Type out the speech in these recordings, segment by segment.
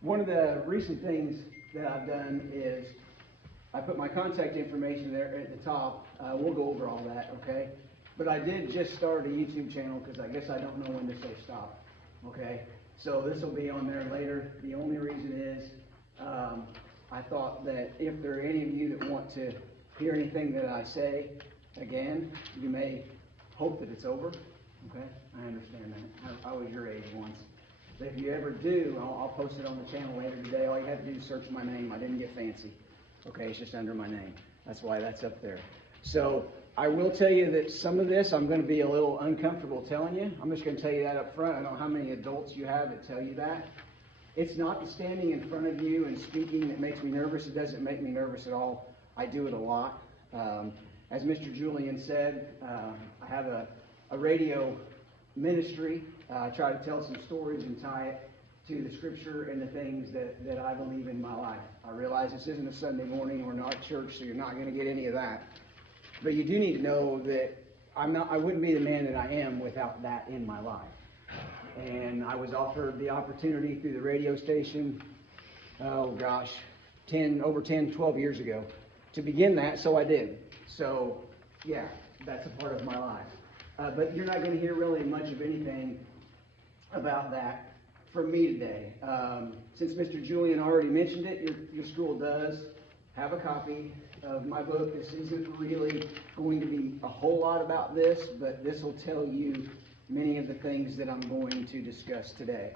One of the recent things that I've done is I put my contact information there at the top. We'll go over all that, okay? But I did just start a YouTube channel because I guess I don't know when to say stop, okay? So this will be on there later. The only reason is I thought that if there are any of you that want to hear anything that I say again, you may hope that it's over, okay? I understand that. I was your age once. But if you ever do, I'll post it on the channel later today. All you have to do is search my name. I didn't get fancy. Okay, it's just under my name. That's why that's up there. So I will tell you that some of this I'm going to be a little uncomfortable telling you. I'm just going to tell you that up front. I don't know how many adults you have that tell you that. It's not the standing in front of you and speaking that makes me nervous. It doesn't make me nervous at all. I do it a lot. As Mr. Julian said, I have a radio ministry. I try to tell some stories and tie it to the scripture and the things that I believe in my life. I realize this isn't a Sunday morning, we're not at church, so you're not going to get any of that. But you do need to know that I wouldn't be the man that I am without that in my life. And I was offered the opportunity through the radio station, oh gosh, 12 years ago, to begin that, so I did. So, yeah, that's a part of my life. But you're not going to hear really much of anything about that from me today. Since Mr. Julian already mentioned it, your school does have a copy of my book. This isn't really going to be a whole lot about this, but this will tell you many of the things that I'm going to discuss today.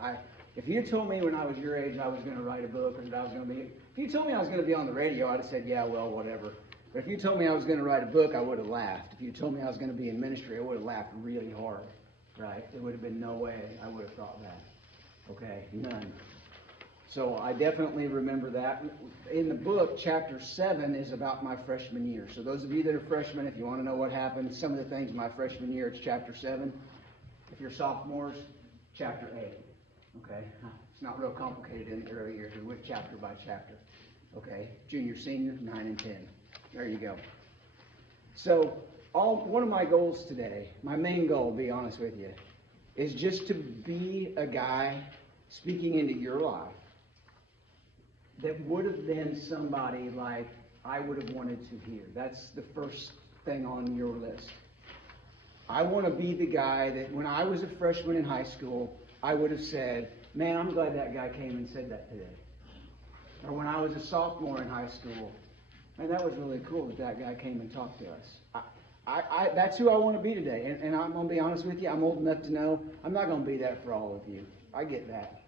If you told me when I was your age I was going to write a book, or that I was going to be, if you told me I was going to be on the radio, I'd have said, yeah, well, whatever. But if you told me I was going to write a book, I would have laughed. If you told me I was going to be in ministry, I would have laughed really hard, right? There would have been no way I would have thought that. Okay, none. So I definitely remember that. In the book, chapter 7 is about my freshman year. So those of you that are freshmen, if you want to know what happened, some of the things my freshman year, it's chapter 7. If you're sophomores, chapter 8. Okay, it's not real complicated in the early years. We went chapter by chapter. Okay, junior, senior, 9 and 10. There you go. So one of my goals today, my main goal, to be honest with you, is just to be a guy speaking into your life that would have been somebody like I would have wanted to hear. That's the first thing on your list. I want to be the guy that when I was a freshman in high school, I would have said, man, I'm glad that guy came and said that today. Or when I was a sophomore in high school, man, that was really cool that guy came and talked to us. That's who I want to be today. And I'm going to be honest with you, I'm old enough to know I'm not going to be that for all of you. I get that.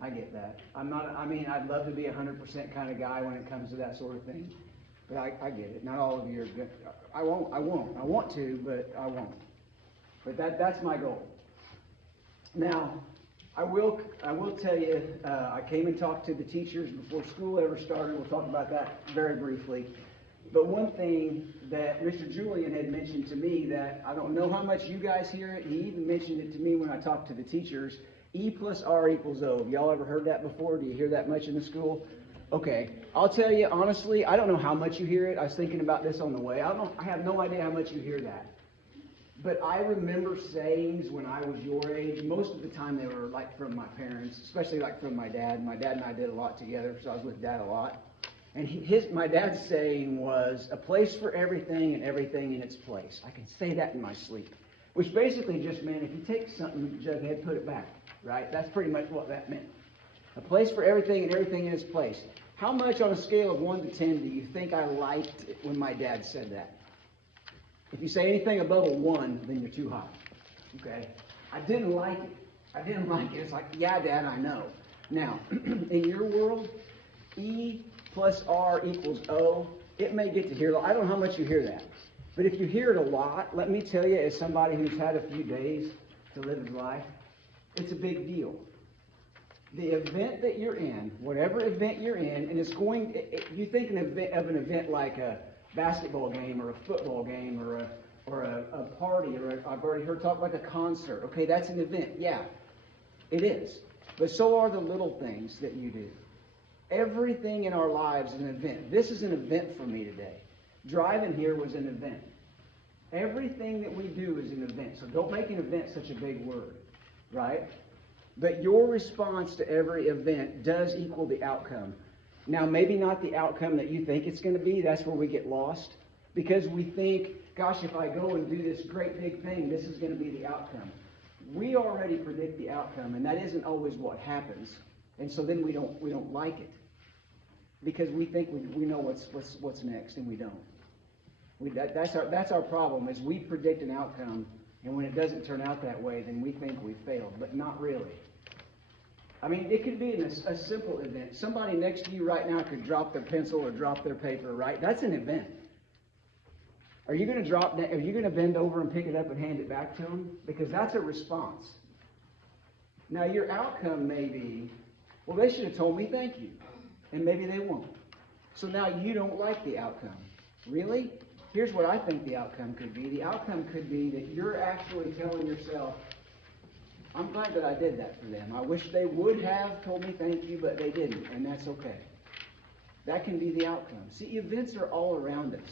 I'd love to be 100% kind of guy when it comes to that sort of thing. But I get it. Not all of you are good. I won't. I want to, but I won't. But that's my goal. Now, I will tell you, I came and talked to the teachers before school ever started. We'll talk about that very briefly. But one thing that Mr. Julian had mentioned to me that I don't know how much you guys hear it. He even mentioned it to me when I talked to the teachers. E plus R equals O. Have y'all ever heard that before? Do you hear that much in the school? Okay. I'll tell you, honestly, I don't know how much you hear it. I was thinking about this on the way. I have no idea how much you hear that. But I remember sayings when I was your age. Most of the time they were like from my parents, especially like from my dad. My dad and I did a lot together, so I was with Dad a lot. And my dad's saying was, a place for everything and everything in its place. I can say that in my sleep. Which basically just meant if you take something, Jughead, put it back. Right? That's pretty much what that meant. A place for everything and everything in its place. How much on a scale of 1 to 10 do you think I liked it when my dad said that? If you say anything above a 1, then you're too high. Okay? I didn't like it. It's like, yeah, Dad, I know. Now, in your world, E plus R equals O. It may get to hear, I don't know how much you hear that. But if you hear it a lot, let me tell you, as somebody who's had a few days to live his life, it's a big deal. The event that you're in, whatever event you're in, and you think of an event like a basketball game or a football game or a party, or I've already heard talk like a concert. Okay, that's an event. Yeah, it is. But so are the little things that you do. Everything in our lives is an event. This is an event for me today. Driving here was an event. Everything that we do is an event. So don't make an event such a big word. Right? But your response to every event does equal the outcome. Now, maybe not the outcome that you think it's going to be. That's where we get lost. Because we think, gosh, if I go and do this great big thing, this is going to be the outcome. We already predict the outcome, and that isn't always what happens. And so then we don't like it. Because we think we know what's next, and we don't. That's our problem, is we predict an outcome, and when it doesn't turn out that way, then we think we failed, but not really. I mean, it could be a simple event. Somebody next to you right now could drop their pencil or drop their paper, right? That's an event. Are you going to bend over and pick it up and hand it back to them? Because that's a response. Now, your outcome may be, well, they should have told me thank you. And maybe they won't. So now you don't like the outcome. Really? Here's what I think the outcome could be. The outcome could be that you're actually telling yourself, I'm glad that I did that for them. I wish they would have told me thank you, but they didn't, and that's okay. That can be the outcome. See, events are all around us.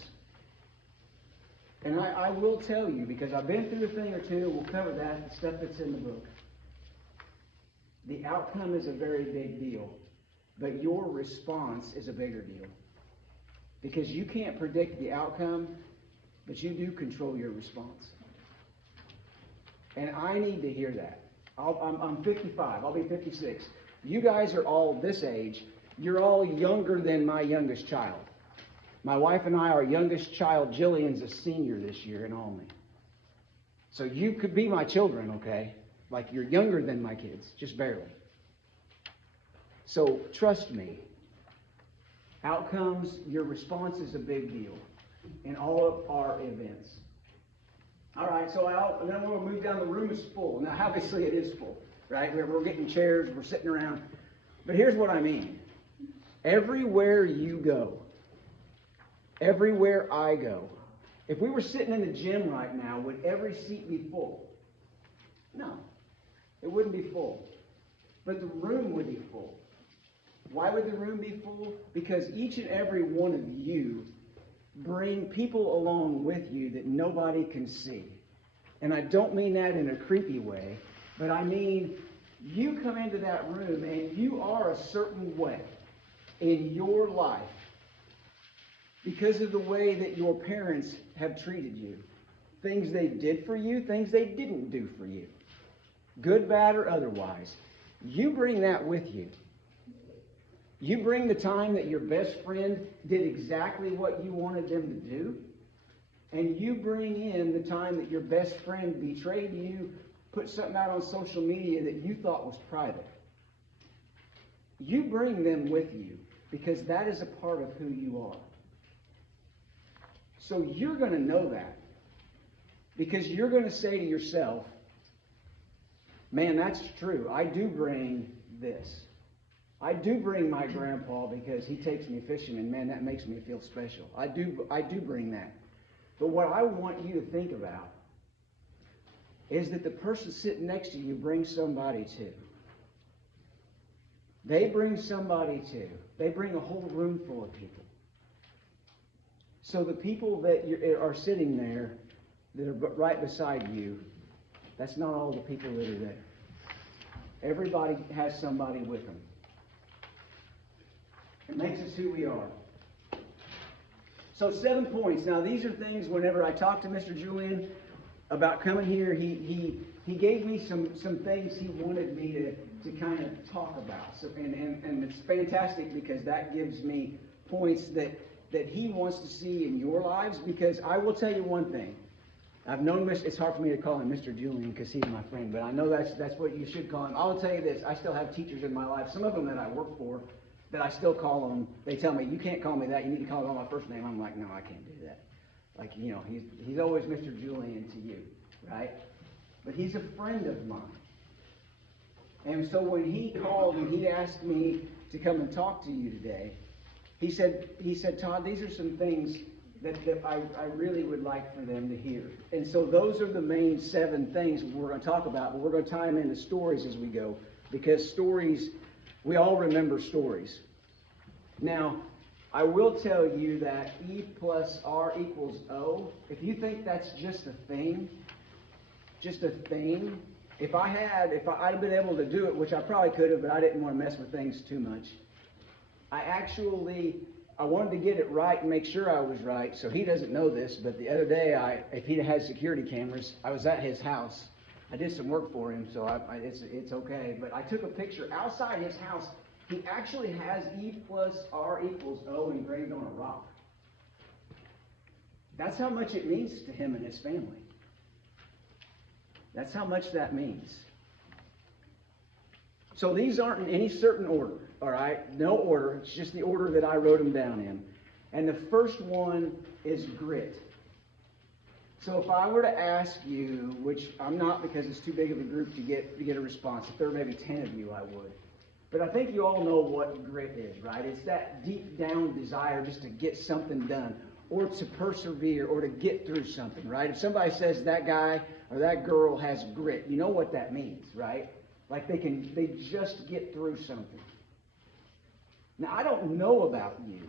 And I will tell you, because I've been through a thing or two, we'll cover that, the stuff that's in the book. The outcome is a very big deal, but your response is a bigger deal. Because you can't predict the outcome, but you do control your response. And I need to hear that. I'm 55. I'll be 56. You guys are all this age. You're all younger than my youngest child. My wife and I, our youngest child, Jillian's a senior this year in Olney. So you could be my children, okay? Like you're younger than my kids, just barely. So trust me. Outcomes, your response is a big deal in all of our events. All right, so then we'll move down. The room is full. Now, obviously, it is full, right? We're getting chairs, we're sitting around. But here's what I mean. Everywhere you go, everywhere I go, if we were sitting in the gym right now, would every seat be full? No, it wouldn't be full. But the room would be full. Why would the room be full? Because each and every one of you bring people along with you that nobody can see. And I don't mean that in a creepy way, but I mean you come into that room and you are a certain way in your life because of the way that your parents have treated you. Things they did for you, things they didn't do for you. Good, bad, or otherwise. You bring that with you. You bring the time that your best friend did exactly what you wanted them to do, and you bring in the time that your best friend betrayed you, put something out on social media that you thought was private. You bring them with you because that is a part of who you are. So you're going to know that because you're going to say to yourself, man, that's true. I do bring this. I do bring my grandpa because he takes me fishing, and man, that makes me feel special. I do bring that. But what I want you to think about is that the person sitting next to you brings somebody too. They bring somebody too. They bring a whole room full of people. So the people that are sitting there that are right beside you, that's not all the people that are there. Everybody has somebody with them. It makes us who we are. So 7 points. Now these are things whenever I talked to Mr. Julian about coming here, he gave me some things he wanted me to kind of talk about. So and it's fantastic because that gives me points that he wants to see in your lives, because I will tell you one thing. I've known it's hard for me to call him Mr. Julian because he's my friend, but I know that's what you should call him. I'll tell you this, I still have teachers in my life, some of them that I work for, that I still call them. They tell me, you can't call me that, you need to call me by my first name. I'm like, no, I can't do that. Like, you know, he's always Mr. Julian to you, right? But he's a friend of mine. And so when he called and he asked me to come and talk to you today, he said, Todd, these are some things that I really would like for them to hear. And so those are the main 7 things we're going to talk about, but we're going to tie them into stories as we go, because stories, we all remember stories. Now, I will tell you that E plus R equals O. If you think that's just a thing, If I'd have been able to do it, which I probably could have, but I didn't want to mess with things too much. I wanted to get it right and make sure I was right, so he doesn't know this, but the other day, if he had security cameras, I was at his house. I did some work for him, so it's okay. But I took a picture outside his house. He actually has E plus R equals O engraved on a rock. That's how much it means to him and his family. That's how much that means. So these aren't in any certain order, all right? No order. It's just the order that I wrote them down in. And the first one is grit. So if I were to ask you, which I'm not because it's too big of a group to get a response. If there were maybe 10 of you, I would. But I think you all know what grit is, right? It's that deep down desire just to get something done, or to persevere, or to get through something, right? If somebody says that guy or that girl has grit, you know what that means, right? Like they just get through something. Now, I don't know about you.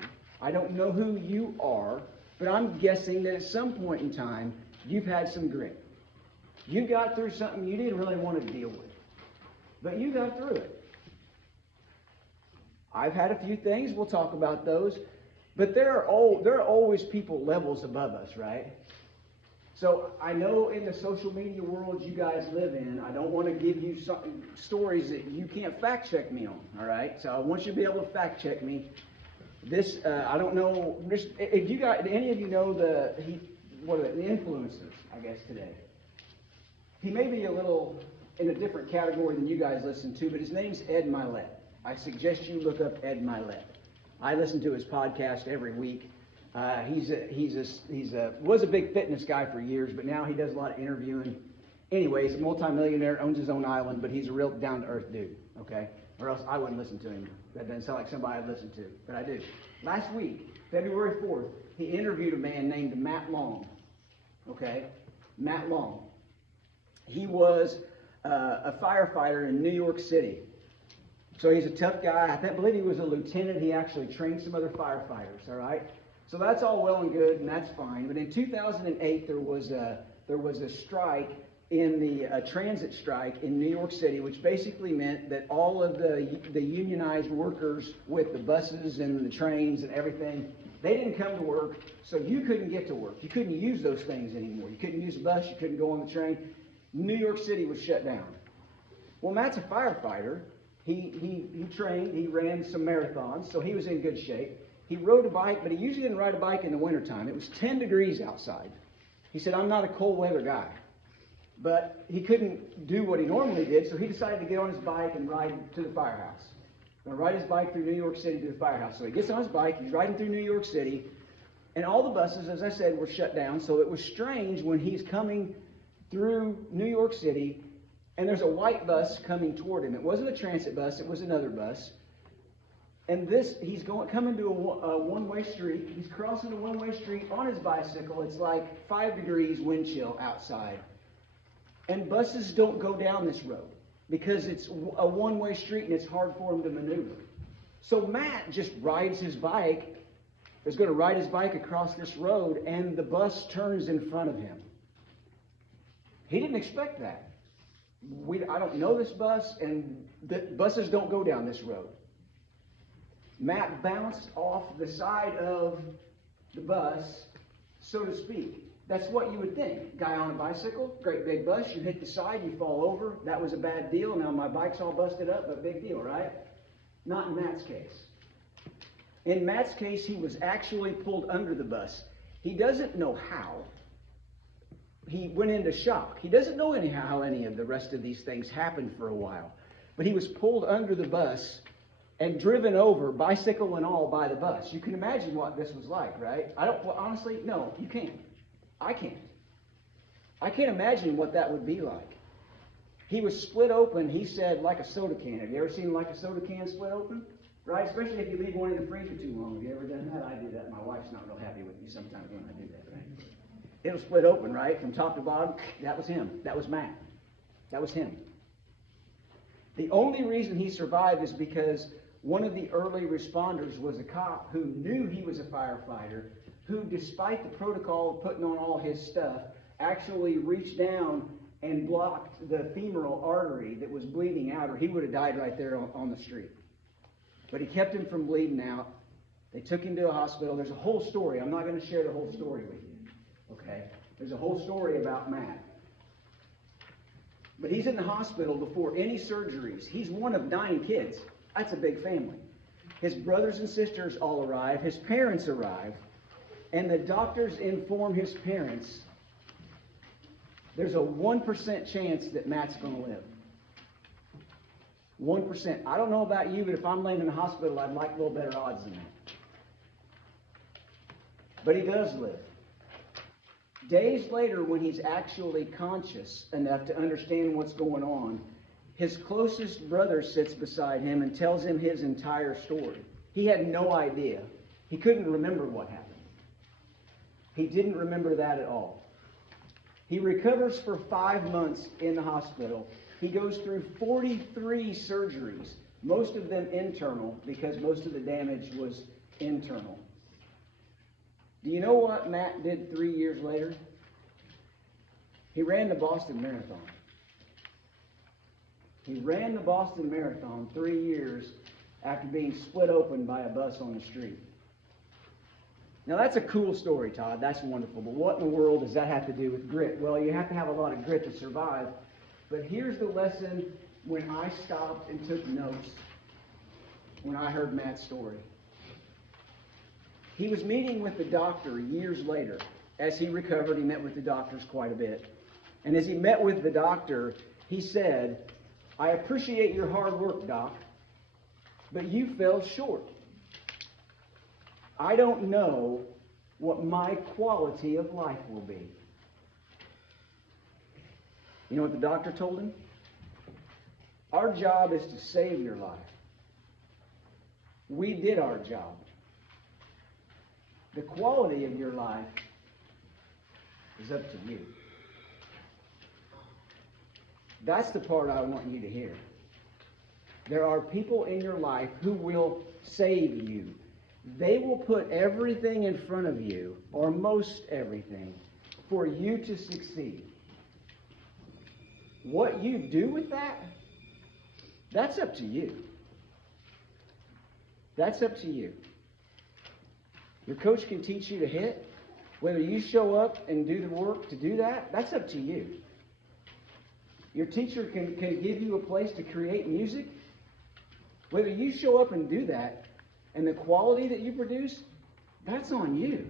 I don't know who you are, but I'm guessing that at some point in time, you've had some grit. You got through something you didn't really want to deal with, but you got through it. I've had a few things. We'll talk about those. But there are always people levels above us, right? So I know in the social media world you guys live in, I don't want to give you stories that you can't fact check me on, all right? So I want you to be able to fact check me. This, I don't know, if you got, any of you know the influencers, I guess, today. He may be a little in a different category than you guys listen to, but his name's Ed Milet. I suggest you look up Ed Milet. I listen to his podcast every week. Was a big fitness guy for years, but now he does a lot of interviewing. Anyway, he's a multimillionaire, owns his own island, but he's a real down-to-earth dude, okay? Or else I wouldn't listen to him. That doesn't sound like somebody I'd listen to, but I do. Last week, February 4th, he interviewed a man named Matt Long, okay? Matt Long. He was a firefighter in New York City. So he's a tough guy. I believe he was a lieutenant. He actually trained some other firefighters, all right? So that's all well and good, and that's fine. But in 2008, there was a strike a transit strike in New York City, which basically meant that all of the unionized workers with the buses and the trains and everything, they didn't come to work, so you couldn't get to work. You couldn't use those things anymore. You couldn't use a bus. You couldn't go on the train. New York City was shut down. Well, Matt's a firefighter. He trained. He ran some marathons, so he was in good shape. He rode a bike, but he usually didn't ride a bike in the wintertime. It was 10 degrees outside. He said, I'm not a cold weather guy. But he couldn't do what he normally did, so he decided to get on his bike and ride to the firehouse. Going to ride his bike through New York City to the firehouse. So he gets on his bike, he's riding through New York City, and all the buses, as I said, were shut down. So it was strange when he's coming through New York City, and there's a white bus coming toward him. It wasn't a transit bus, it was another bus. And he's coming to a one-way street. He's crossing a one-way street on his bicycle. It's like 5 degrees wind chill outside. And buses don't go down this road because it's a one-way street and it's hard for him to maneuver. So Matt just rides his bike, is going to ride his bike across this road, and the bus turns in front of him. He didn't expect that. I don't know this bus, and the buses don't go down this road. Matt bounced off the side of the bus, so to speak. That's what you would think. Guy on a bicycle, great big bus, you hit the side, you fall over. That was a bad deal. Now my bike's all busted up, but big deal, right? Not in Matt's case. In Matt's case, he was actually pulled under the bus. He doesn't know how. He went into shock. He doesn't know anyhow how any of the rest of these things happened for a while. But he was pulled under the bus and driven over, bicycle and all, by the bus. You can imagine what this was like, right? Honestly, no, you can't. I can't. I can't imagine what that would be like. He was split open, he said, like a soda can. Have you ever seen like a soda can split open? Right? Especially if you leave one in the freezer too long. Have you ever done that? I do that. My wife's not real happy with me sometimes when I do that, right? It'll split open, right? From top to bottom. That was him. That was Matt. That was him. The only reason he survived is because one of the early responders was a cop who knew he was a firefighter, who, despite the protocol of putting on all his stuff, actually reached down and blocked the femoral artery that was bleeding out, or he would have died right there on the street. But he kept him from bleeding out. They took him to a hospital. There's a whole story. I'm not going to share the whole story with you. Okay? There's a whole story about Matt. But he's in the hospital before any surgeries. He's one of 9 kids. That's a big family. His brothers and sisters all arrive. His parents arrive. And the doctors inform his parents there's a 1% chance that Matt's going to live. 1%. I don't know about you, but if I'm laying in the hospital, I'd like a little better odds than that. But he does live. Days later, when he's actually conscious enough to understand what's going on, his closest brother sits beside him and tells him his entire story. He had no idea. He couldn't remember what happened. He didn't remember that at all. He recovers for 5 months in the hospital. He goes through 43 surgeries, most of them internal, because most of the damage was internal. Do you know what Matt did 3 years later? He ran the Boston Marathon. He ran the Boston Marathon 3 years after being split open by a bus on the street. Now that's a cool story, Todd. That's wonderful. But what in the world does that have to do with grit? Well, you have to have a lot of grit to survive. But here's the lesson when I stopped and took notes when I heard Matt's story. He was meeting with the doctor years later. As he recovered, he met with the doctors quite a bit. And as he met with the doctor, he said, "I appreciate your hard work, Doc, but you fell short. I don't know what my quality of life will be." You know what the doctor told him? Our job is to save your life. We did our job. The quality of your life is up to you. That's the part I want you to hear. There are people in your life who will save you. They will put everything in front of you, or most everything, for you to succeed. What you do with that, that's up to you. That's up to you. Your coach can teach you to hit. Whether you show up and do the work to do that, that's up to you. Your teacher can give you a place to create music. Whether you show up and do that, and the quality that you produce, that's on you.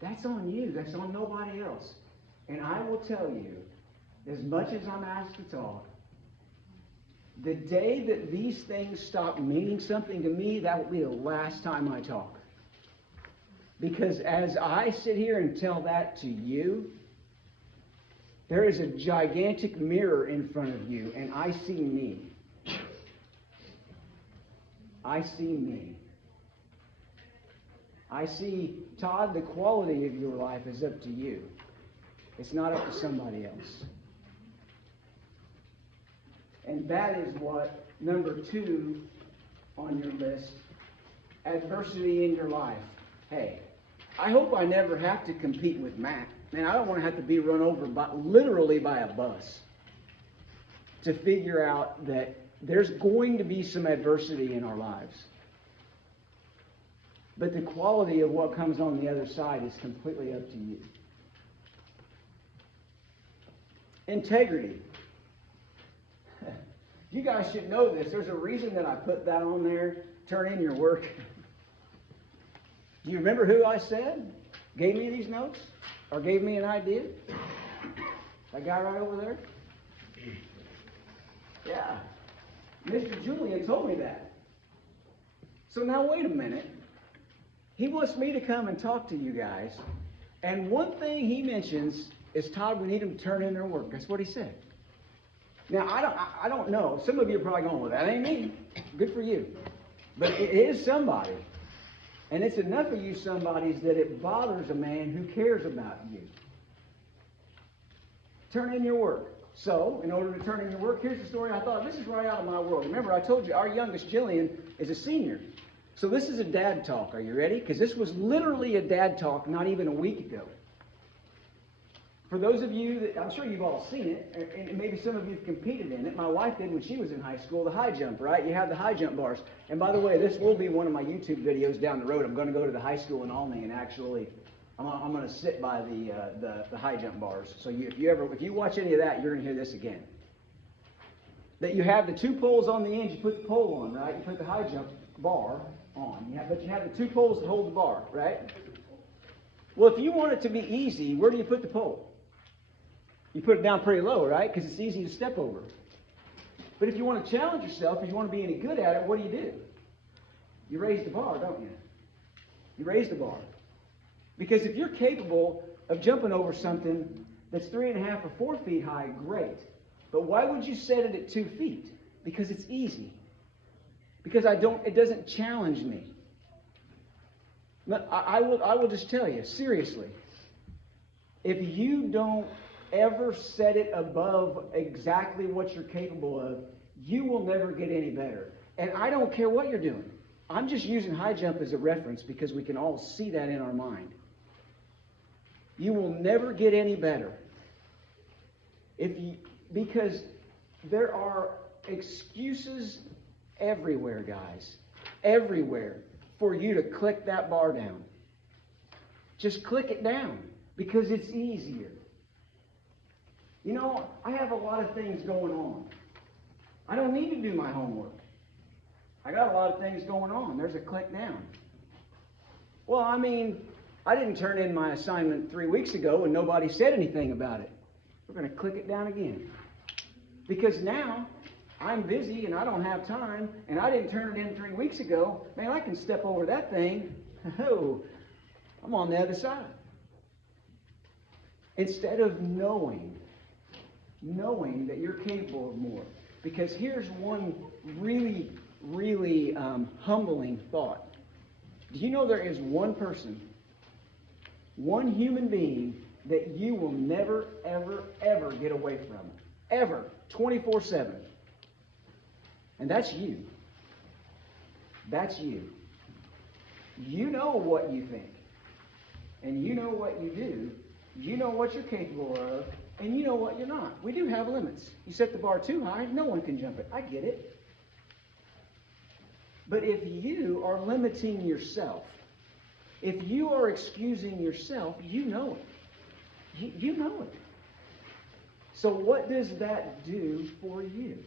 That's on you. That's on nobody else. And I will tell you, as much as I'm asked to talk, the day that these things stop meaning something to me, that will be the last time I talk. Because as I sit here and tell that to you, there is a gigantic mirror in front of you, and I see me. I see me. I see, Todd, the quality of your life is up to you. It's not up to somebody else. And that is what, number 2 on your list, adversity in your life. Hey, I hope I never have to compete with Matt. Man, I don't want to have to be run over literally by a bus to figure out that there's going to be some adversity in our lives. But the quality of what comes on the other side is completely up to you. Integrity. You guys should know this. There's a reason that I put that on there. Turn in your work. Do you remember who I said gave me these notes? Or gave me an idea? That guy right over there? Yeah. Mr. Julian told me that. So now wait a minute. He wants me to come and talk to you guys. And one thing he mentions is, Todd, we need them to turn in their work. That's what he said. Now, I don't know. Some of you are probably going, well, that ain't me. Good for you. But it is somebody. And it's enough of you somebodies that it bothers a man who cares about you. Turn in your work. So, in order to turn in your work, here's the story I thought. This is right out of my world. Remember, I told you our youngest, Jillian, is a senior. So this is a dad talk. Are you ready? Because this was literally a dad talk not even a week ago. For those of you that, I'm sure you've all seen it, and maybe some of you have competed in it. My wife did when she was in high school, the high jump, right? You have the high jump bars. And by the way, this will be one of my YouTube videos down the road. I'm going to go to the high school in Alney and actually, I'm going to sit by the high jump bars. So if you watch any of that, you're going to hear this again. That you have the two poles on the end, you put the pole on, right? You put the high jump bar on. But you have the two poles that hold the bar, right? Well, if you want it to be easy, where do you put the pole? You put it down pretty low, right? Because it's easy to step over. But if you want to challenge yourself, if you want to be any good at it, what do? You raise the bar, don't you? You raise the bar. Because if you're capable of jumping over something that's 3.5 or 4 feet high, great. But why would you set it at 2 feet? Because it's easy. Because it doesn't challenge me. I will just tell you, seriously, if you don't ever set it above exactly what you're capable of, you will never get any better. And I don't care what you're doing. I'm just using high jump as a reference because we can all see that in our mind. You will never get any better. Because there are excuses everywhere, guys. Everywhere for you to click that bar down. Just click it down because it's easier. You know, I have a lot of things going on. I don't need to do my homework. I got a lot of things going on. There's a click down. Well, I mean, I didn't turn in my assignment 3 weeks ago and nobody said anything about it. We're going to click it down again. Because now I'm busy and I don't have time and I didn't turn it in 3 weeks ago. Man, I can step over that thing. Oh, I'm on the other side. Instead of knowing that you're capable of more. Because here's one really, really humbling thought. Do you know there is one person, one human being that you will never, ever, ever get away from? Ever. 24/7. And that's you. That's you. You know what you think. And you know what you do. You know what you're capable of. And you know what you're not. We do have limits. You set the bar too high, no one can jump it. I get it. But if you are limiting yourself, if you are excusing yourself, you know it. You know it. So what does that do for you?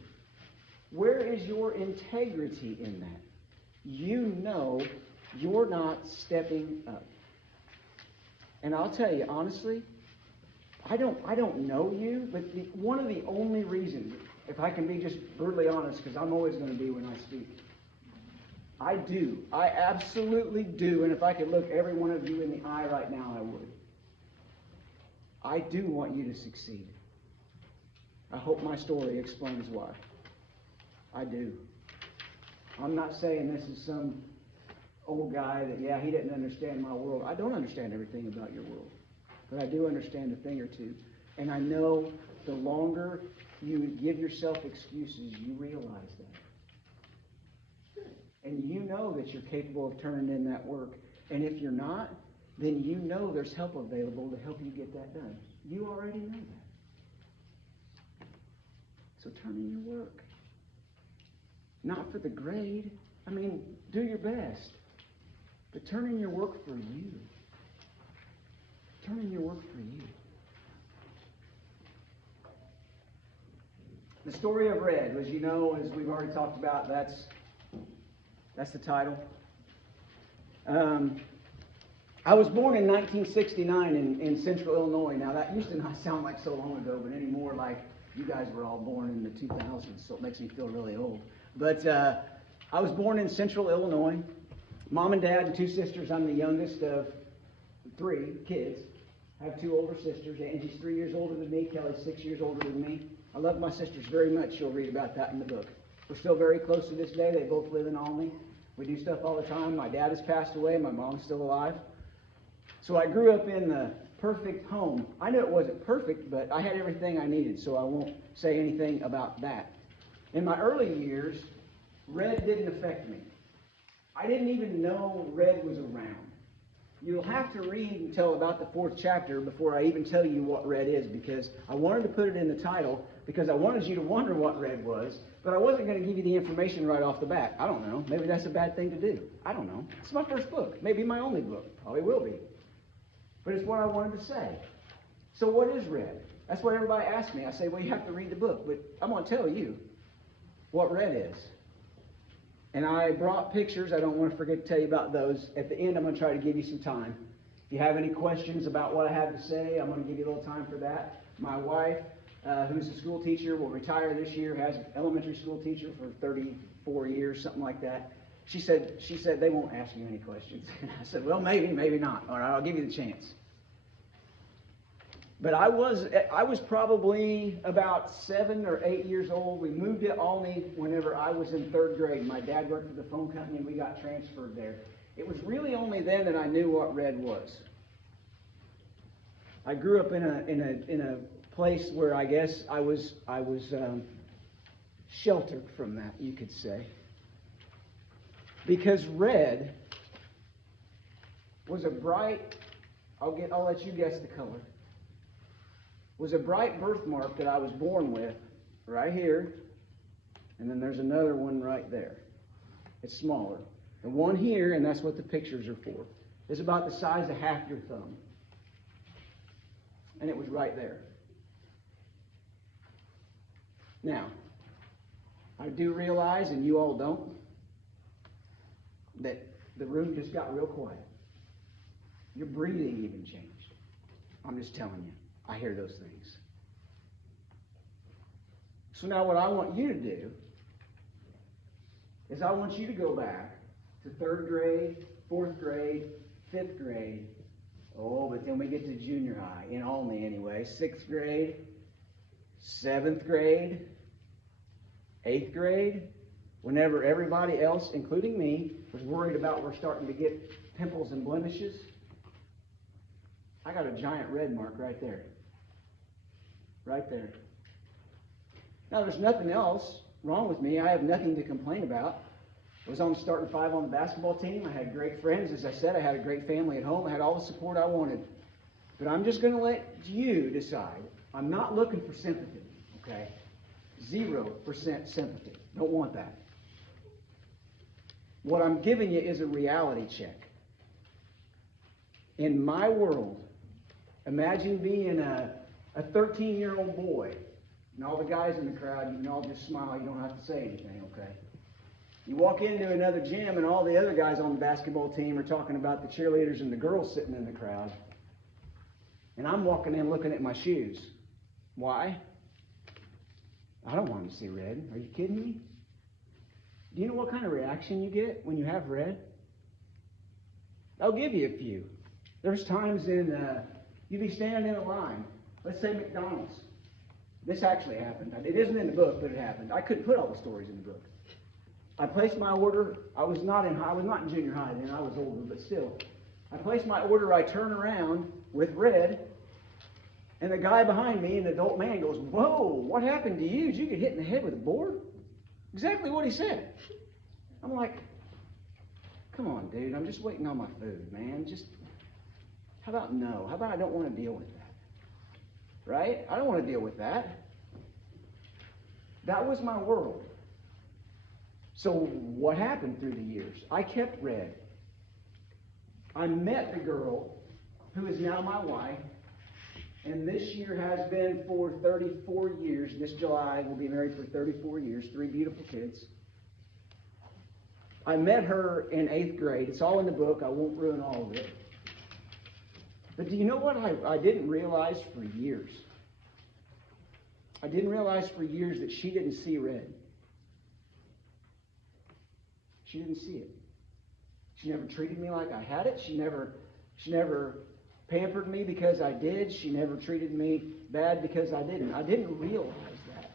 Where is your integrity in that? You know you're not stepping up. And I'll tell you, honestly, I don't know you, but one of the only reasons, if I can be just brutally honest, because I'm always going to be when I speak, I absolutely do, and if I could look every one of you in the eye right now, I would. I do want you to succeed. I hope my story explains why. I do. I'm not saying this is some old guy that, he didn't understand my world. I don't understand everything about your world. But I do understand a thing or two. And I know the longer you give yourself excuses, you realize that. And you know that you're capable of turning in that work. And if you're not, then you know there's help available to help you get that done. You already know that. So turn in your work. Not for the grade. I mean, do your best. But turn in your work for you. Turn in your work for you. The story of Red, as you know, as we've already talked about, that's the title. I was born in 1969 in Central Illinois. Now, that used to not sound like so long ago, but anymore like you guys were all born in the 2000s, so it makes me feel really old. But I was born in Central Illinois. Mom and Dad and 2 sisters. I'm the youngest of 3 kids. I have 2 older sisters. Angie's 3 years older than me. Kelly's 6 years older than me. I love my sisters very much. You'll read about that in the book. We're still very close to this day. They both live in Alney. We do stuff all the time. My dad has passed away. My mom's still alive. So I grew up in the perfect home. I know it wasn't perfect, but I had everything I needed, so I won't say anything about that. In my early years, Red didn't affect me. I didn't even know Red was around. you'll have to read until about the 4th chapter before I even tell you what red is, because I wanted to put it in the title because I wanted you to wonder what red was, but I wasn't going to give you the information right off the bat. I don't know. Maybe that's a bad thing to do. I don't know. It's my first book. Maybe my only book. Probably will be. But it's what I wanted to say. So what is red? That's what everybody asks me. I say, well, you have to read the book, but I'm going to tell you what red is. And I brought pictures. I don't want to forget to tell you about those. At the end, I'm going to try to give you some time. If you have any questions about what I have to say, I'm going to give you a little time for that. My wife, who's a school teacher, will retire this year, has an elementary school teacher for 34 years, something like that. She said they won't ask you any questions. And I said, well, maybe not. All right, I'll give you the chance. But I was probably about 7 or 8 years old. We moved to Olney whenever I was in 3rd grade. My dad worked for the phone company, and we got transferred there. It was really only then that I knew what red was. I grew up in a place where I guess I was sheltered from that, you could say, because red was a bright. I'll let you guess the color. Was a bright birthmark that I was born with, right here, and then there's another one right there. It's smaller. The one here, and that's what the pictures are for, is about the size of half your thumb. And it was right there. Now, I do realize, and you all don't, that the room just got real quiet. Your breathing even changed. I'm just telling you. I hear those things. So now what I want you to do is I want you to go back to 3rd grade, 4th grade, 5th grade. Oh, but then we get to junior high, in Olney anyway. 6th grade, 7th grade, 8th grade. Whenever everybody else, including me, was worried about we're starting to get pimples and blemishes, I got a giant red mark right there. Right there. Now, there's nothing else wrong with me. I have nothing to complain about. I was on the starting 5 on the basketball team. I had great friends. As I said, I had a great family at home. I had all the support I wanted. But I'm just going to let you decide. I'm not looking for sympathy, okay? 0% sympathy. Don't want that. What I'm giving you is a reality check. In my world, imagine being a 13-year-old boy, and all the guys in the crowd, you can all just smile. You don't have to say anything, okay? You walk into another gym, and all the other guys on the basketball team are talking about the cheerleaders and the girls sitting in the crowd. And I'm walking in looking at my shoes. Why? I don't want to see red. Are you kidding me? Do you know what kind of reaction you get when you have red? I'll give you a few. There's times you'd be standing in a line. Let's say McDonald's. This actually happened. It isn't in the book, but it happened. I couldn't put all the stories in the book. I placed my order. I was not in junior high then. I was older, but still. I placed my order. I turn around with red, and the guy behind me, an adult man, goes, "Whoa, what happened to you? Did you get hit in the head with a board?" Exactly what he said. I'm like, come on, dude. I'm just waiting on my food, man. How about no? How about I don't want to deal with that? Right? I don't want to deal with that. That was my world. So what happened through the years? I kept red. I met the girl who is now my wife, and this year has been for 34 years. This July we'll be married for 34 years, 3 beautiful kids. I met her in 8th grade. It's all in the book. I won't ruin all of it. But do you know what I didn't realize for years? I didn't realize for years that she didn't see red. She didn't see it. She never treated me like I had it. She never pampered me because I did. She never treated me bad because I didn't. I didn't realize that.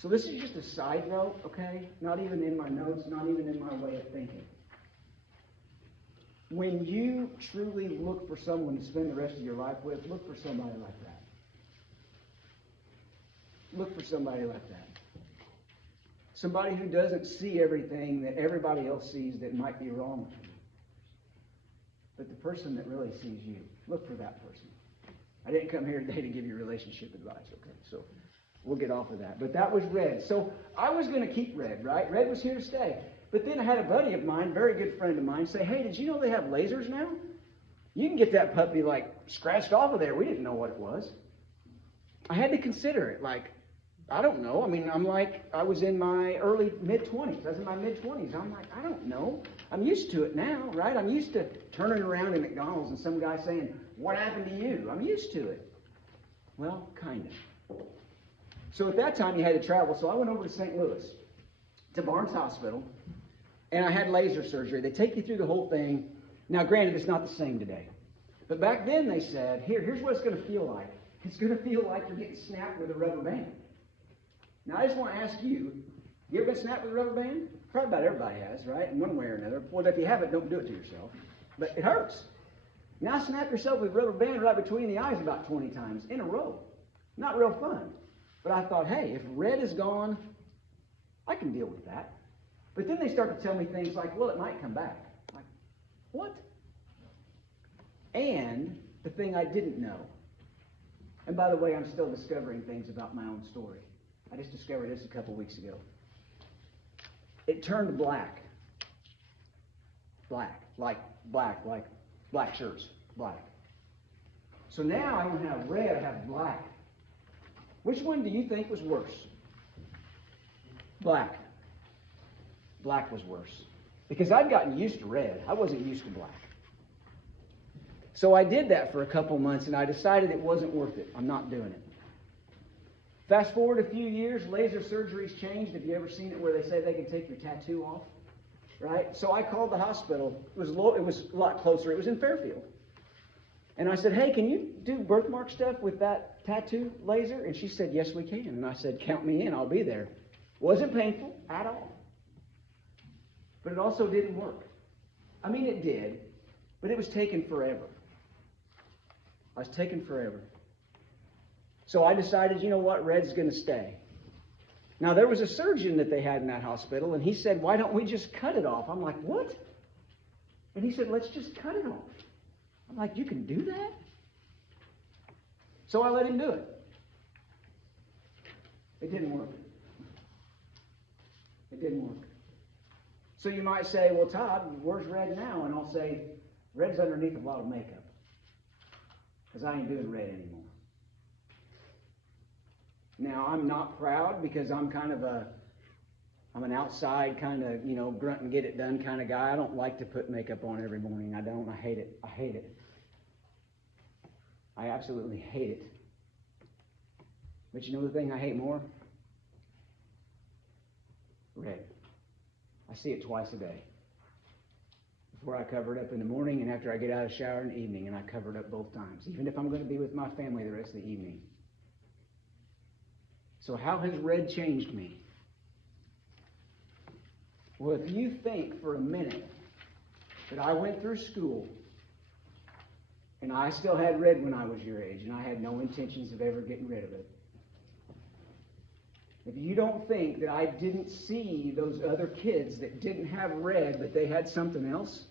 So this is just a side note, okay? Not even in my notes, not even in my way of thinking. When you truly look for someone to spend the rest of your life with, look for somebody like that. Look for somebody like that. Somebody who doesn't see everything that everybody else sees that might be wrong with you. but the person that really sees you. Look for that person. I didn't come here today to give you relationship advice, okay? So we'll get off of that. But that was red. So I was going to keep red, right? Red was here to stay. But then I had a buddy of mine, very good friend of mine, say, hey, did you know they have lasers now? You can get that puppy, like, scratched off of there. We didn't know what it was. I had to consider it, like, I don't know. I mean, I was in my early mid-20s. I was in my mid-20s. I'm like, I don't know. I'm used to it now, right? I'm used to turning around in McDonald's and some guy saying, what happened to you? I'm used to it. Well, kind of. So at that time, you had to travel. So I went over to St. Louis, to Barnes Hospital, and I had laser surgery. They take you through the whole thing. Now, granted, it's not the same today. But back then, they said, here's what it's going to feel like. It's going to feel like you're getting snapped with a rubber band. Now, I just want to ask you, you ever been snapped with a rubber band? Probably about everybody has, right? In one way or another. Well, if you haven't, don't do it to yourself. But it hurts. Now, snap yourself with a rubber band right between the eyes about 20 times in a row. Not real fun. But I thought, hey, if red is gone, I can deal with that. But then they start to tell me things like, well, it might come back. I'm like, what? And the thing I didn't know. And by the way, I'm still discovering things about my own story. I just discovered this a couple weeks ago. It turned black. Black. Like black shirts. Black. So now I don't have red, I have black. Which one do you think was worse? Black. Black was worse. Because I'd gotten used to red. I wasn't used to black. So I did that for a couple months, and I decided it wasn't worth it. I'm not doing it. Fast forward a few years, laser surgery's changed. Have you ever seen it where they say they can take your tattoo off? Right? So I called the hospital. It was a lot closer. It was in Fairfield. And I said, hey, can you do birthmark stuff with that tattoo laser? And she said, yes, we can. And I said, count me in. I'll be there. Wasn't painful at all. But it also didn't work. I mean, it did, but it was taking forever. I was taking forever. So I decided, you know what, red's going to stay. Now, there was a surgeon that they had in that hospital, and he said, why don't we just cut it off? I'm like, what? And he said, let's just cut it off. I'm like, you can do that? So I let him do it. It didn't work. It didn't work. So you might say, well, Todd, where's red now? And I'll say, red's underneath a lot of makeup. Because I ain't doing red anymore. Now, I'm not proud because I'm I'm an outside kind of, grunt and get it done kind of guy. I don't like to put makeup on every morning. I don't. I hate it. I hate it. I absolutely hate it. But you know the thing I hate more? Red. I see it twice a day. Before I cover it up in the morning and after I get out of the shower in the evening, and I cover it up both times, even if I'm going to be with my family the rest of the evening. So how has red changed me? Well, if you think for a minute that I went through school and I still had red when I was your age and I had no intentions of ever getting rid of it, if you don't think that I didn't see those other kids that didn't have red, but they had something else,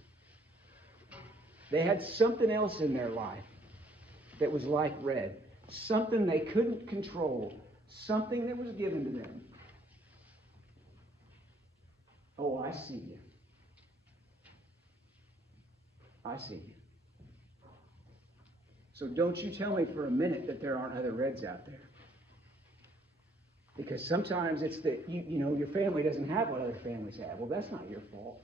they had something else in their life that was like red, something they couldn't control, something that was given to them. Oh, I see you. I see you. So don't you tell me for a minute that there aren't other reds out there. Because sometimes it's that, your family doesn't have what other families have. Well, that's not your fault.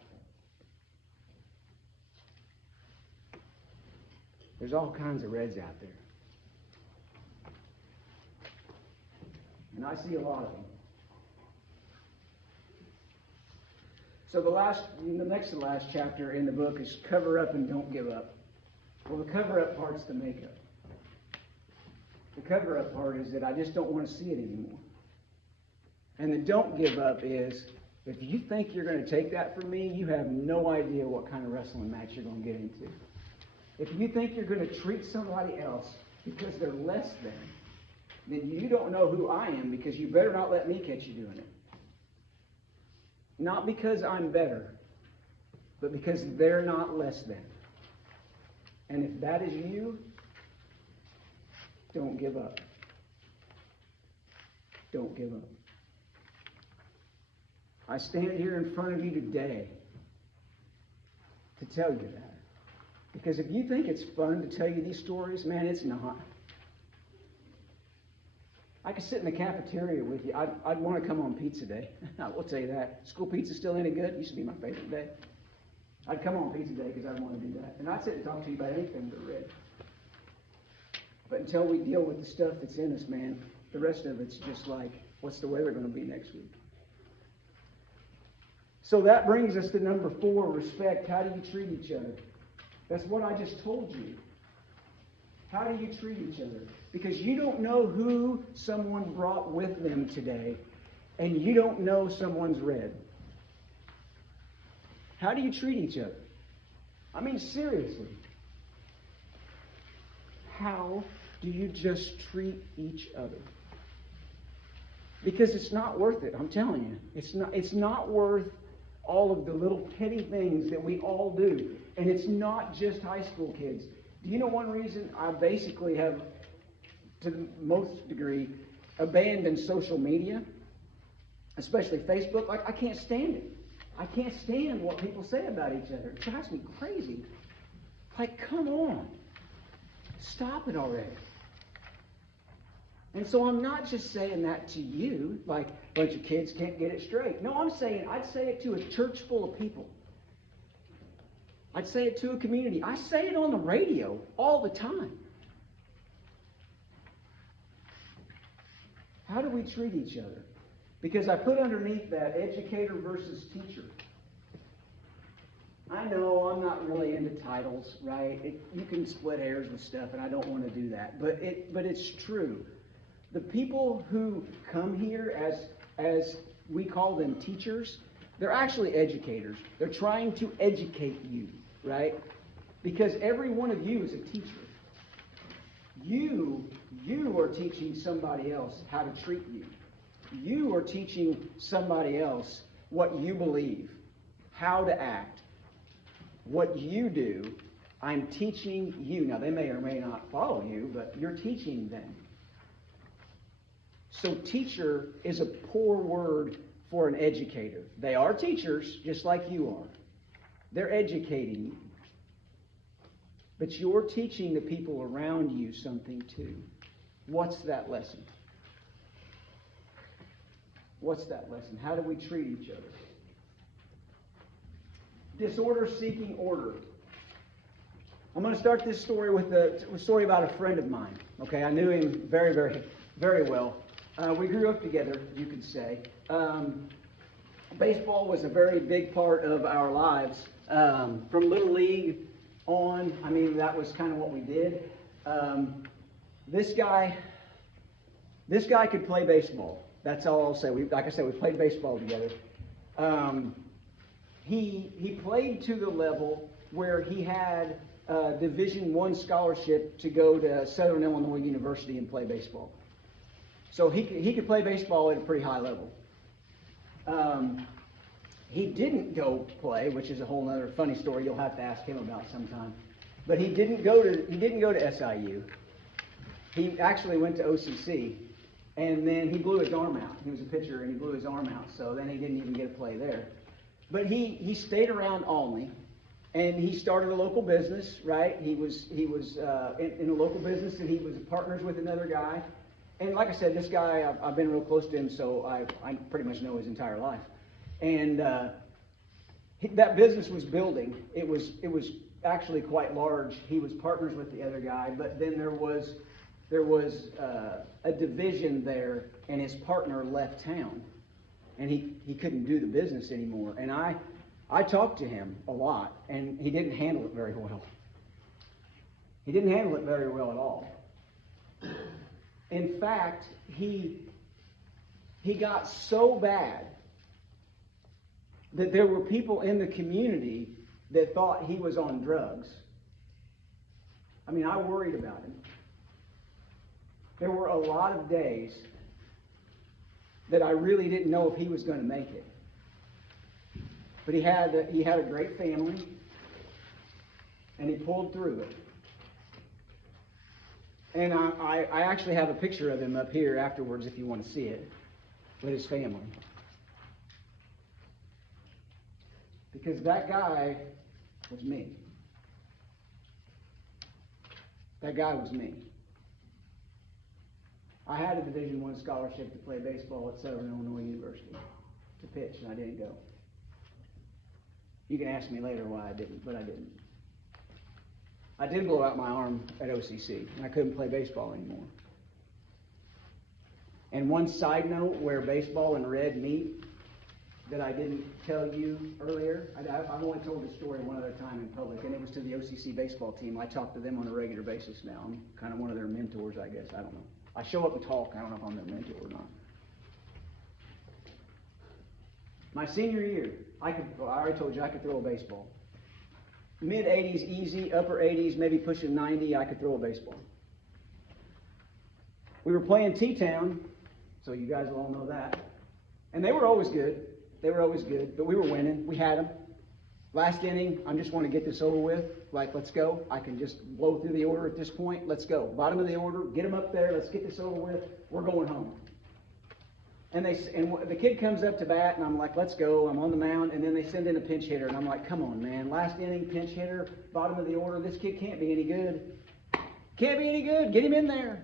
There's all kinds of reds out there. And I see a lot of them. So the next to last chapter in the book is cover up and don't give up. Well, the cover up part's the makeup. The cover up part is that I just don't want to see it anymore. And the don't give up is, if you think you're going to take that from me, you have no idea what kind of wrestling match you're going to get into. If you think you're going to treat somebody else because they're less than, then you don't know who I am, because you better not let me catch you doing it. Not because I'm better, but because they're not less than. And if that is you, don't give up. Don't give up. I stand here in front of you today to tell you that. Because if you think it's fun to tell you these stories, man, it's not. I could sit in the cafeteria with you. I'd want to come on pizza day. I will tell you that. School pizza's still any good? Used to be my favorite day. I'd come on pizza day because I'd want to do that. And I'd sit and talk to you about anything but red. But until we deal with the stuff that's in us, man, the rest of it's just like, what's the weather going to be next week? So that brings us to number 4, respect. How do you treat each other? That's what I just told you. How do you treat each other? Because you don't know who someone brought with them today, and you don't know someone's red. How do you treat each other? I mean, seriously. How do you just treat each other? Because it's not worth it, I'm telling you. It's not worth all of the little petty things that we all do. And it's not just high school kids. Do you know one reason I basically have, to the most degree, abandoned social media? Especially Facebook. Like, I can't stand it. I can't stand what people say about each other. It drives me crazy. Like, come on. Stop it already. And so I'm not just saying that to you, like a bunch of kids can't get it straight. No, I'm saying, I'd say it to a church full of people. I'd say it to a community. I say it on the radio all the time. How do we treat each other? Because I put underneath that educator versus teacher. I know I'm not really into titles, right? You can split hairs with stuff, and I don't want to do that. But it's true. The people who come here as we call them teachers, they're actually educators. They're trying to educate you, right? Because every one of you is a teacher. You are teaching somebody else how to treat you. You are teaching somebody else what you believe, how to act, what you do. I'm teaching you. Now, they may or may not follow you, but you're teaching them. So teacher is a poor word for an educator. They are teachers, just like you are. They're educating you. But you're teaching the people around you something too. What's that lesson? What's that lesson? How do we treat each other? Disorder seeking order. I'm going to start this story with a story about a friend of mine. Okay, I knew him very, very, very well. We grew up together, you could say. Baseball was a very big part of our lives. From Little League on, I mean, that was kind of what we did. This guy could play baseball. That's all I'll say. Like I said, we played baseball together. He played to the level where he had a Division I scholarship to go to Southern Illinois University and play baseball. So he could play baseball at a pretty high level. He didn't go play, which is a whole other funny story you'll have to ask him about sometime. But he didn't go to SIU. He actually went to OCC, and then he blew his arm out. He was a pitcher, and he blew his arm out, so then he didn't even get to play there. But he stayed around Olney, and he started a local business, right? He was in a local business, and he was partners with another guy. And like I said, this guy, I've been real close to him, so I pretty much know his entire life. And that business was building. It was actually quite large. He was partners with the other guy, but then there was a division there, and his partner left town, and he couldn't do the business anymore. And I talked to him a lot, and he didn't handle it very well. He didn't handle it very well at all. In fact, he got so bad that there were people in the community that thought he was on drugs. I mean, I worried about him. There were a lot of days that I really didn't know if he was going to make it. But he had a great family, and he pulled through it. And I actually have a picture of him up here afterwards if you want to see it, with his family. Because that guy was me. That guy was me. I had a Division I scholarship to play baseball at Southern Illinois University to pitch, and I didn't go. You can ask me later why I didn't, but I didn't. I did blow out my arm at OCC, and I couldn't play baseball anymore. And one side note where baseball and red meet that I didn't tell you earlier, I've only told the story one other time in public, and it was to the OCC baseball team. I talk to them on a regular basis now. I'm kind of one of their mentors, I guess. I don't know. I show up and talk. I don't know if I'm their mentor or not. My senior year, I already told you I could throw a baseball. Mid-80s easy, upper 80s, maybe pushing 90, I could throw a baseball. We were playing T-Town, so you guys will all know that. And they were always good. They were always good, but we were winning. We had them. Last inning, I just want to get this over with. Like, let's go. I can just blow through the order at this point. Let's go. Bottom of the order, get them up there. Let's get this over with. We're going home. And the kid comes up to bat, and I'm like, let's go. I'm on the mound, and then they send in a pinch hitter, and I'm like, come on, man. Last inning, pinch hitter, bottom of the order. This kid can't be any good. Can't be any good. Get him in there.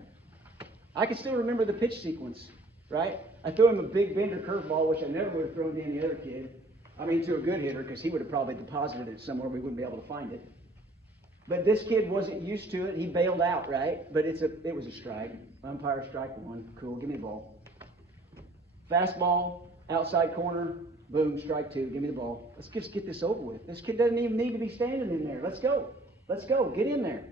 I can still remember the pitch sequence, right? I threw him a big bender curveball, which I never would have thrown to any other kid. I mean, to a good hitter, because he would have probably deposited it somewhere we wouldn't be able to find it. But this kid wasn't used to it. He bailed out, right? But it was a strike. Umpire strike one. Cool. Give me the ball. Fastball, outside corner, boom, strike two, give me the ball. Let's just get this over with. This kid doesn't even need to be standing in there. Let's go. Let's go. Get in there.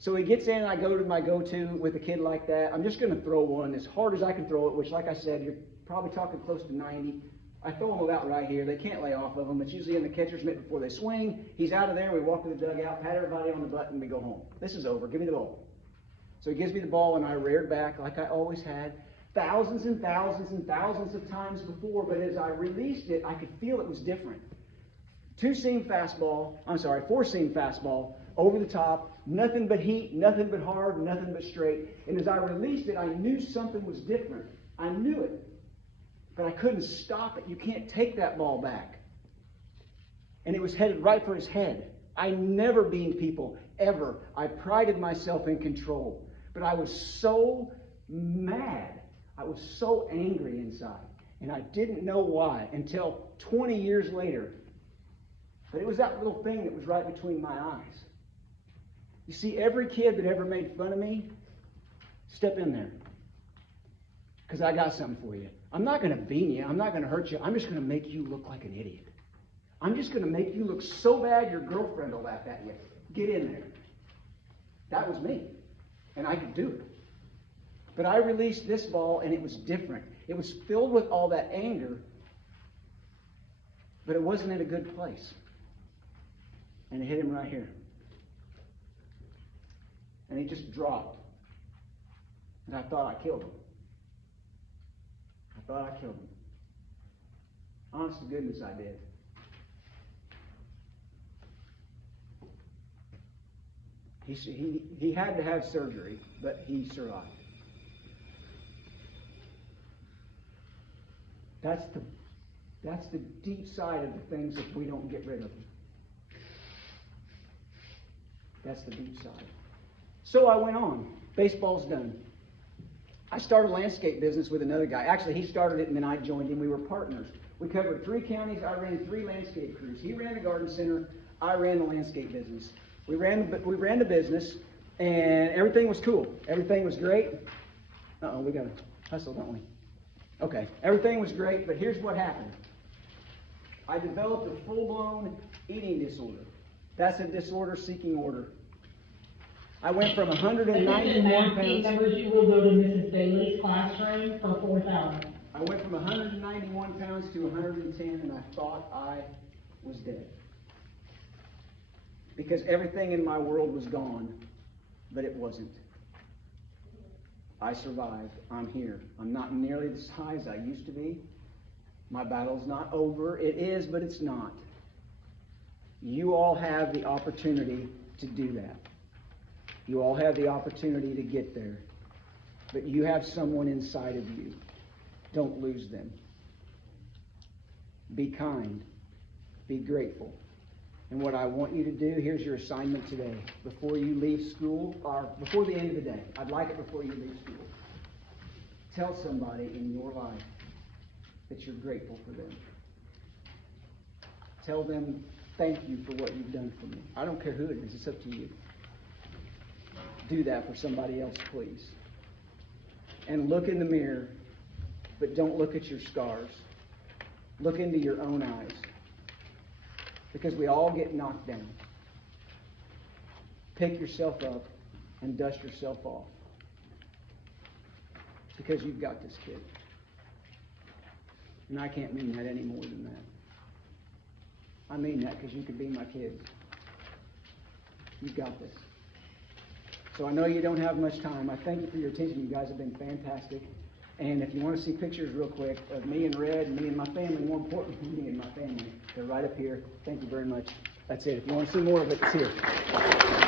So he gets in, and I go to my go-to with a kid like that. I'm just going to throw one as hard as I can throw it, which, like I said, you're probably talking close to 90. I throw them about right here. They can't lay off of them. It's usually in the catcher's mitt before they swing. He's out of there. We walk to the dugout, pat everybody on the butt, and we go home. This is over. Give me the ball. So he gives me the ball, and I reared back like I always had. Thousands and thousands and thousands of times before, but as I released it, I could feel it was different. Four-seam fastball, over the top, nothing but heat, nothing but hard, nothing but straight. And as I released it, I knew something was different. I knew it, but I couldn't stop it. You can't take that ball back. And it was headed right for his head. I never beamed people, ever. I prided myself in control. But I was so mad. I was so angry inside, and I didn't know why until 20 years later. But it was that little thing that was right between my eyes. You see, every kid that ever made fun of me, step in there, because I got something for you. I'm not going to beat you. I'm not going to hurt you. I'm just going to make you look like an idiot. I'm just going to make you look so bad your girlfriend will laugh at you. Get in there. That was me, and I could do it. But I released this ball, and it was different. It was filled with all that anger, but it wasn't in a good place. And it hit him right here. And he just dropped. And I thought I killed him. Honest to goodness, I did. He had to have surgery, but he survived. That's the deep side of the things that we don't get rid of them. That's the deep side. So I went on. Baseball's done. I started a landscape business with another guy. Actually, he started it and then I joined him. We were partners. We covered 3 counties. I ran 3 landscape crews. He ran the garden center. I ran the landscape business. We ran the business, and everything was cool. Everything was great. We got to hustle, don't we? Okay, everything was great, but here's what happened. I developed a full-blown eating disorder. That's a disorder-seeking order. I went from 191 pounds. Members, you will go to Mrs. Bailey's classroom for 4,000. I went from 191 pounds to 110, and I thought I was dead. Because everything in my world was gone, but it wasn't. I survived. I'm here. I'm not nearly as high as I used to be. My battle's not over. It is, but it's not. You all have the opportunity to do that. You all have the opportunity to get there, but you have someone inside of you. Don't lose them. Be kind. Be grateful. And what I want you to do, here's your assignment today. Before you leave school, or before the end of the day, I'd like it before you leave school. Tell somebody in your life that you're grateful for them. Tell them, thank you for what you've done for me. I don't care who it is, it's up to you. Do that for somebody else, please. And look in the mirror, but don't look at your scars. Look into your own eyes. Because we all get knocked down. Pick yourself up and dust yourself off. Because you've got this, kid. And I can't mean that any more than that. I mean that because you could be my kids. You've got this. So I know you don't have much time. I thank you for your attention. You guys have been fantastic. And if you want to see pictures real quick of me and Red, and me and my family, more importantly, me and my family, they're right up here. Thank you very much. That's it. If you want to see more of it, it's here.